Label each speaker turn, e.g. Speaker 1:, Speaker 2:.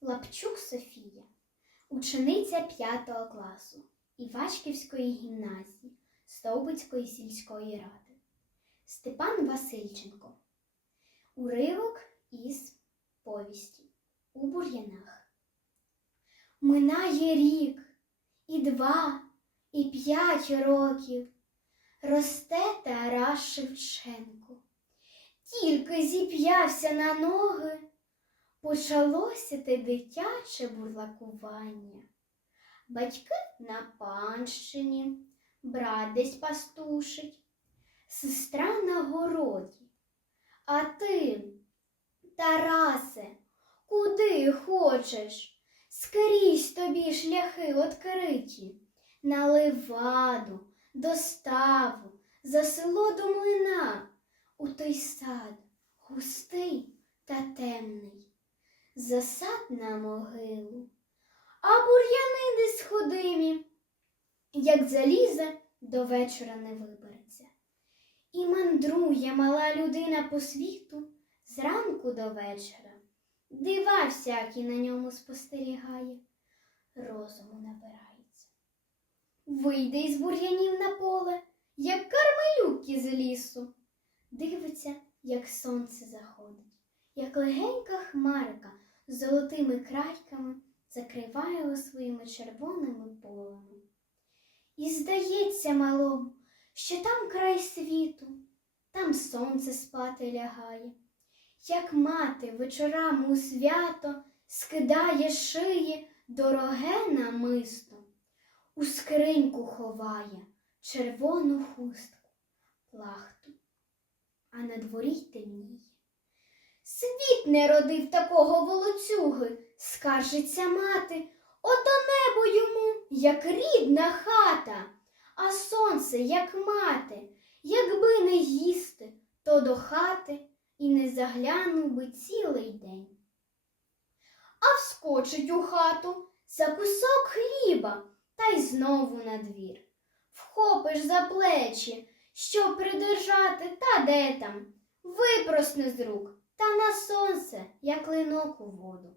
Speaker 1: Лапчук Софія, учениця 5 класу Івачківської гімназії Стовбицької сільської ради. Степан Васильченко. Уривок із повісті у бур'янах. Минає рік, і два, і п'ять років. Росте Тарас Шевченко. Тільки зіп'явся на ноги. Почалося те дитяче бурлакування. Батьки на панщині, брат десь пастушить, сестра на городі. А ти, Тарасе, куди хочеш? Скрізь тобі шляхи откриті, на леваду, до ставу, за село до млина, у той сад густий та темний засад на могилу, а бур'яни сходимі, як залізе, до вечора не вибереться. І мандрує мала людина по світу зранку до вечора. Дива всякі на ньому спостерігає, розуму набирається. Вийде із бур'янів на поле, як кармелюки з лісу. Дивиться, як сонце заходить як легенька хмарка золотими крайками закриває його своїми червоними полами. І здається малому, що там край світу, там сонце спати лягає, як мати вечорами у свято скидає шиї дороге намисто, у скриньку ховає червону хустку, плахту, а на дворі темніє. Світ не родив такого волоцюги, скаржиться мати. Ото небо йому, як рідна хата, а сонце, як мати, якби не їсти, то до хати і не заглянув би цілий день. А вскочить у хату за кусок хліба та й знову на двір. Вхопиш за плечі, щоб придержати, та де там, випросне з рук та на сонце, як линок у воду.